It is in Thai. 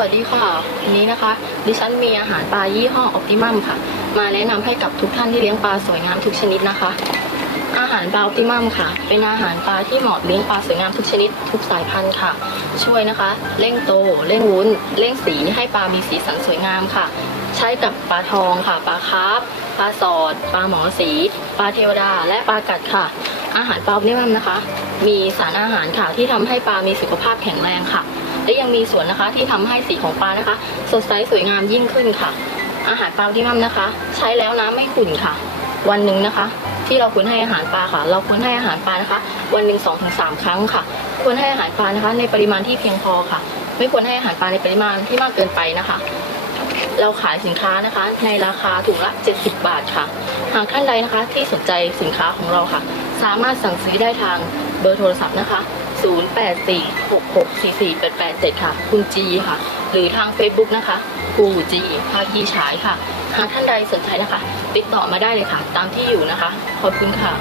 วัสดีค่ะวันนี้นะคะ ดิฉันมีอาหารปลายี่ห้อออ t ติมัมค่ะ มาแนะนำให้กับทุกท่านที่เลี้ยงปลาสวยงามทุกชนิดนะคะ อาหารปลาออ t ติมัมค่ะ เป็นอาหารปลาที่เหมาะเลี้ยงปลาสวยงามทุกชนิด ทุกสายพันธุ์ค่ะ ช่วยนะคะ เร่งโตเร่งวุ้นเร่งสีให้ปลามีสีสันสวยงามค่ะ ใช้กับปลาทองค่ะปลาคาร์ฟปลาสอดปลาหมอสีปลาเทวดา และปลากัดค่ะ อาหารปลาออ t ติมัมนะคะ มีสารอาหารค่ะที่ทำให้ปลามีสุขภาพแข็งแรงค่ะ และยังมีส่วนนะคะ ที่ทำให้สีของปลานะคะ สดใสสวยงามยิ่งขึ้นค่ะ อาหารปลาที่มั่มนะคะ ใช้แล้วน้ำไม่ขุ่นค่ะ วันหนึ่งนะคะ ที่เราควรให้อาหารปลาค่ะ เราควรให้อาหารปลานะคะ วันหนึ่งสองถึงสามครั้งค่ะ ควรให้อาหารปลานะคะ ในปริมาณที่เพียงพอค่ะ ไม่ควรให้อาหารปลาในปริมาณที่มากเกินไปนะคะ เราขายสินค้านะคะ ในราคาถุงละ 70 บาทค่ะ หากท่านใดนะคะที่สนใจสินค้าของเราค่ะ สามารถสั่งซื้อได้ทางเบอร์โทรศัพท์นะคะ 0846644887 ค่ะ คุณจีค่ะ หรือทาง Facebook นะคะกูจีภาคีฉายค่ะ หากท่านใดสนใจนะคะ ติดต่อมาได้เลยค่ะ ตามที่อยู่นะคะ ขอบคุณค่ะ